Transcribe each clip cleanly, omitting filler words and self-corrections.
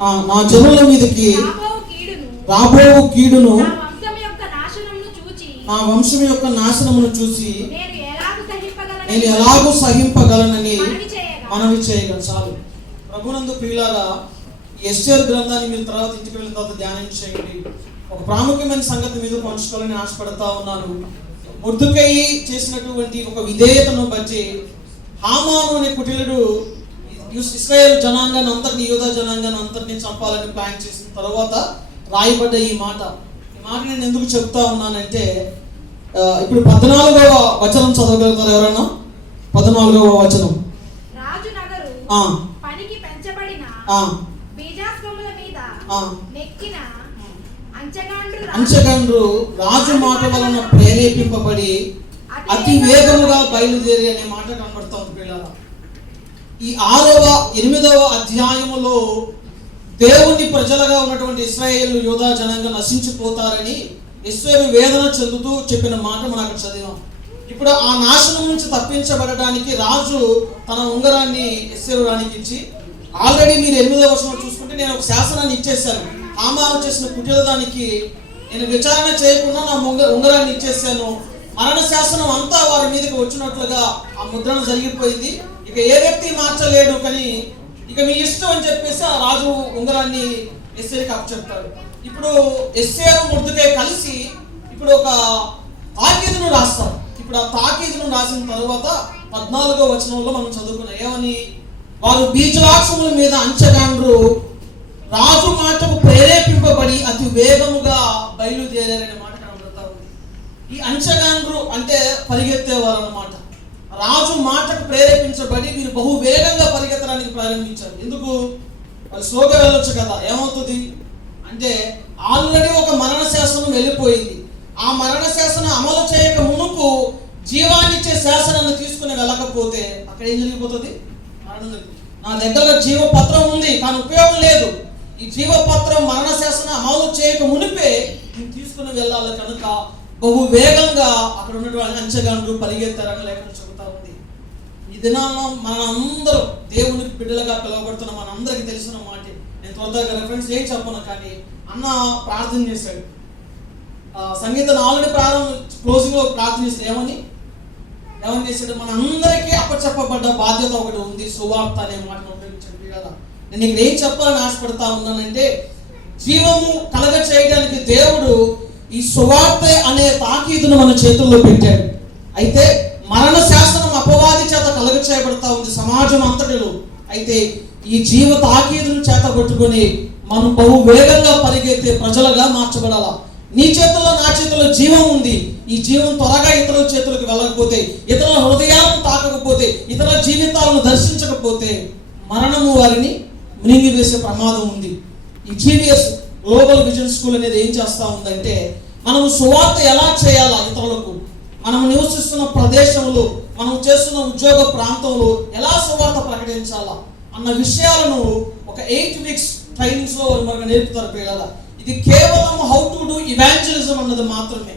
నా జనుల మీదకి రాబోవు కీడును నా వంశం యొక్క నాశనమును చూసి నేను ఎలాగూ సహింపగలనని మనవి చేయగలను. చాలు. ప్రభునందు ప్రియులారా, ఎస్టేర్ గ్రంథాన్ని మీరు తర్వాత ఇంటికి వెళ్ళిన తర్వాత ధ్యానం చేయండి. ఒక ప్రాముఖ్యమైన సంగతి మీద పంచుకోవాలని ఆశపడతా ఉన్నాను. మొర్దెకై చేసినటువంటి ఒక విధేయతను బట్టి హామాను అనే కుటిలుడు ఇశ్రాయేల్ జనాంగాన్ని అంతటిని, యూదా జనాంగాన్ని అంతటిని చంపాలని ప్లాన్ చేసిన తర్వాత రాయబడ్డ ఈ మాట నేను ఎందుకు చెప్తా ఉన్నానంటే, ఇప్పుడు 14వ వచనం చదవగలుగుతారు ఎవరన్నా? 14వ వచనం. అంచగండ్రు రాజు మాట వలన ప్రేరేపింపబడి అతి వేగముగా బయలుదేరి అనే మాట కనబడుతుంది పిల్లలు. ఈ 8వ అధ్యాయములో దేవుని ప్రజలుగా ఉన్నటువంటి ఇశ్రాయేలు యూదా జనాంగం నశించిపోతారని ఇశ్రాయేలు వేదన చెందుతూ చెప్పిన మాట మనం అక్కడ చదివాం. ఇప్పుడు ఆ నాశనం నుంచి తప్పించబడడానికి రాజు తన ఉంగరాన్ని ఎస్సేరు రాణికి ఇచ్చి, ఆల్రెడీ మీరు 8వ వచనం చూసుకుంటే నేను ఒక శాసనాన్ని ఇచ్చేసాను. హామాను చేసిన కుటిలదానికి నేను విచారణ చేయకుండా నా ఉంగరాన్ని ఇచ్చేసాను. మరణ శాసనం అంతా వారి మీదకి వచ్చినట్లుగా ఆ ముద్రణ జరిగిపోయింది. ఇక ఏ వ్యక్తి మార్చలేడు, కానీ ఇక మీ ఇష్టం అని చెప్పేసి ఆ రాజు ఉంగరాన్ని ఎస్సేరుకి అప్పచెప్తాడు. ఇప్పుడు ఎస్సేరు మొర్దెకై కలిసి ఇప్పుడు ఒక తాకీదును రాస్తారు. ఇప్పుడు ఆ తాకీదును రాసిన తర్వాత 14వ వచనంలో మనం చదువుకున్నాం. ఏమని? వారు బీజవాక్షముల మీద అంచగాండ్రు రాజు మాటకు ప్రేరేపింపబడి అతి వేగముగా బయలుదేరారనే మాట కనబడతా ఉంది. ఈ అంచగాండ్రు అంటే పరిగెత్తేవారు అన్నమాట. రాజు మాటకు ప్రేరేపించబడి వీరు బహు వేగంగా పరిగెత్తడానికి ప్రారంభించారు. ఎందుకు? వాళ్ళు స్లోగా వెళ్ళొచ్చు కదా. ఏమవుతుంది అంటే, ఆల్రెడీ ఒక మరణ శాసనం వెళ్ళిపోయింది. ఆ మరణ శాసనం అమలు చేయక మునుపు జీవాన్నిచ్చే శాసనాన్ని తీసుకుని వెళ్ళకపోతే అక్కడ ఏం జరిగిపోతుంది? నా దగ్గర జీవపత్రం ఉంది కానీ ఉపయోగం లేదు. ఈ జీవపత్రం మరణ శాసనం అమలు చేయక మునిపే తీసుకుని వెళ్ళాలి కనుక బహు వేగంగా అక్కడ ఉన్నటువంటి అంచగాండ్రు పరిగెత్తారని లేఖనం చెబుతా ఉంది. ఈ దినాల్లో మనందరూ దేవునికి బిడ్డలుగా పిలువబడుతున్న మనందరికీ తెలిసిన మాట. నేను త్వరగా రెఫరెన్స్ ఏం చెప్పను, కానీ అన్న ప్రార్థన చేశాడు. సంగీతం ఆల్రెడీ క్లోజింగ్ లో ప్రార్థన చేశాడు. ఏమని చేశాడు? మనందరికీ అప్పచెప్పబడ్డ బాధ్యత ఒకటి ఉంది, సువార్త అనే మాటను ఉపయోగించండి కదా. నేను ఇక్కడ ఏం చెప్పాలని ఆశపడతా ఉన్నానంటే, జీవము కలగ చేయడానికి దేవుడు ఈ సువార్త అనే తాకీదును మన చేతుల్లో పెట్టాడు. అయితే మరణ శాసనం అపవాది చేత కలగ చేయబడతా ఉంది సమాజం అంతటిలో. అయితే ఈ జీవ తాకీదును చేత పట్టుకొని మనం బహు వేగంగా పరిగెత్తే ప్రజలుగా మార్చబడాలా. నీ చేతుల్లో నా చేతుల్లో జీవం ఉంది. ఈ జీవం త్వరగా ఇతరుల చేతులకు వెళ్ళకపోతే, ఇతరుల హృదయాలను తాకకపోతే, ఇతరుల జీవితాలను దర్శించకపోతే మరణము వారిని మింగివేసే ప్రమాదం ఉంది. ఈ జీవిఎస్ గ్లోబల్ విజన్ స్కూల్ అనేది ఏం చేస్తా ఉందంటే, మనము సువార్త ఎలా చేయాలా, ఇతరులకు మనం నివసిస్తున్న ప్రదేశంలో, మనం చేస్తున్న ఉద్యోగ ప్రాంతంలో ఎలా సువార్త ప్రకటించాలా అన్న విషయాలను ఒక 8 వీక్స్ ట్రైనింగ్స్ లో మనకు నేర్పుతారు పిల్లల. ఇది కేవలం హౌ టు డూ ఇవాంజలిజం అన్నది మాత్రమే.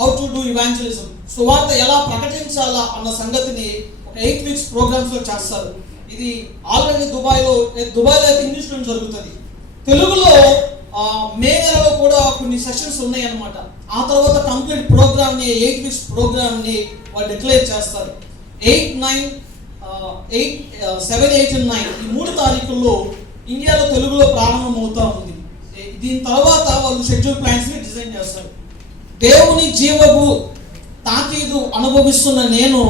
హౌ టు డూ ఇవాంజలిజం, సువార్త ఎలా ప్రకటించాలా అన్న సంగతిని ఒక 8 వీక్స్ ప్రోగ్రామ్స్ లో చేస్తారు. ఇది ఆల్రెడీ దుబాయ్లో అయితే ఇంగ్లీష్లో జరుగుతుంది. తెలుగులో మే నెలలో కూడా కొన్ని సెషన్స్ ఉన్నాయి అన్నమాట. ఆ తర్వాత కంప్లీట్ ప్రోగ్రామ్ని 8 వీక్స్ ప్రోగ్రామ్ని వాళ్ళు డిక్లేర్ చేస్తారు. 7, 8 and 9 ఈ 3 తారీఖుల్లో ఇండియాలో తెలుగులో ప్రారంభం అవుతా ఉంది. దీని తర్వాత వాళ్ళు షెడ్యూల్ ప్లాన్స్ ని డిజైన్ చేస్తారు. దేవుని జీవపు తాకీదు అనుభవిస్తున్న నేను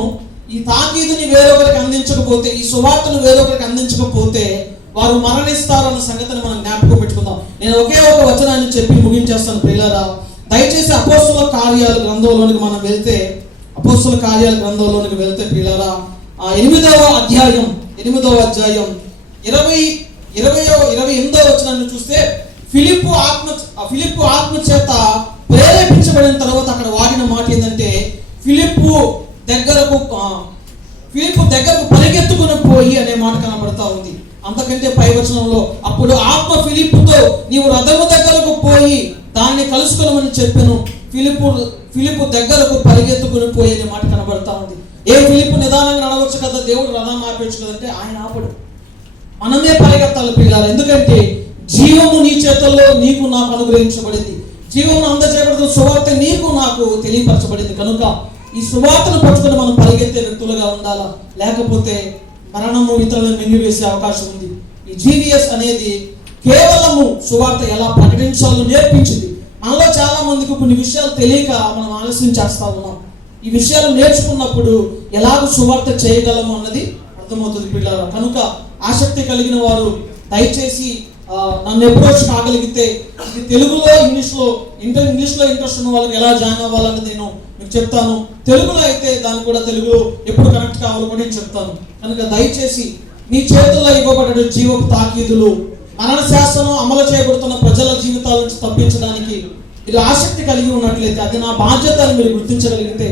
ఈ తాకీదుని వేరొకరికి అందించకపోతే, ఈ సువార్తను వేరొకరికి అందించకపోతే వారు మరణిస్తారన్న సంగతిని మనం జ్ఞాపకం పెట్టుకుందాం. నేను ఒకే ఒక వచనాన్ని చెప్పి ముగించేస్తాను ప్రియులారా. దయచేసి అపోస్తుల కార్యాల గ్రంథంలోనికి మనం వెళ్తే, అపోస్తుల కార్యాల గ్రంథంలోనికి వెళ్తే ప్రియులారా, 8వ అధ్యాయం 28వ వచనాన్ని చూస్తే, ఫిలిప్పు ఆత్మ చేత ప్రేరేపించబడిన తర్వాత అక్కడ వాడిన మాట ఏంటంటే, ఫిలిప్పు దగ్గరకు పరిగెత్తుకుని పోయి అనే మాట కనబడతా ఉంది. అంతకంటే పై వచనంలో, అప్పుడు ఆత్మ ఫిలిప్పుతో నీవు రథము దగ్గరకు పోయి దాన్ని కలుసుకున్నామని చెప్పాను. ఫిలిప్పు దగ్గరకు పరిగెత్తుకుని పోయి అనే మాట కనబడతా ఉంది. ఫిలిప్పు నిదానంగా నడవచ్చు కదా, దేవుడు రథం ఆపేయచ్చు కదంటే ఆయన ఆపడు. మనమే పరిగెత్తాలి పిల్లలు. ఎందుకంటే నీకు నాకు అనుగ్రహించబడింది. జీవం అందజేయబడిన సువార్త నీకు నాకు తెలియపరచబడింది. కనుక ఈ సువార్తను పట్టుకుని మనం పరిగెత్తే వ్యక్తులుగా ఉండాలా, లేకపోతే మరణము ఇతరులను మింగివేసే అవకాశం ఉంది. ఈ జీవిఎస్ అనేది కేవలము సువార్త ఎలా ప్రకటించాలో నేర్పించింది. మనలో చాలా మందికి కొన్ని విషయాలు తెలియక మనం ఆలస్యం చేస్తా ఉన్నాం. ఈ విషయాలు నేర్చుకున్నప్పుడు ఎలాగ సువార్త చేయగలము అన్నది అర్థమవుతుంది పిల్లలు. కనుక ఆసక్తి కలిగిన వారు దయచేసి నన్ను అప్రోచ్ కాగలిగితే ఇది తెలుగులో ఇంగ్లీష్లో ఇంట్రెస్ట్ ఉన్న వాళ్ళకి ఎలా జాయిన్ అవ్వాలని నేను మీకు చెప్తాను. తెలుగులో అయితే దాన్ని కూడా తెలుగులో ఎప్పుడు కనెక్ట్ కావాలో కూడా నేను చెప్తాను. కనుక దయచేసి మీ చేతుల్లో ఇవ్వబడే జీవపు తాకీదులు మరణ శాసనం అమలు చేయబడుతున్న ప్రజల జీవితాల నుంచి తప్పించడానికి మీరు ఆసక్తి కలిగి ఉన్నట్లయితే, అది నా బాధ్యత అని మీరు గుర్తించగలిగితే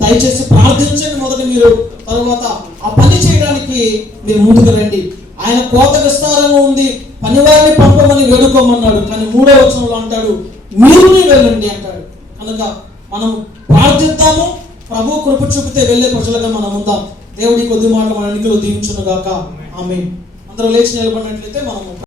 దయచేసి ప్రార్థించండి మొదట మీరు, తర్వాత ఆ పని చేయడానికి మీరు ముందుకు రండి. ఆయన కోత విస్తారంగా ఉంది, పనివారిని పంపమని వేడుకోమన్నాడు, కానీ 3వ వచనంలో అంటాడు మీరుని వెళ్ళండి అంటాడు. కనుక మనం ప్రార్థిద్దాము, ప్రభు కృప చూపితే వెళ్ళే ప్రజలుగా మనం ఉందాం. దేవుడి కొద్ది మాట మన ఎన్నికలు దీవించును గాక. ఆమేన్. అందరూ లేచి నిలబడినట్లయితే మనము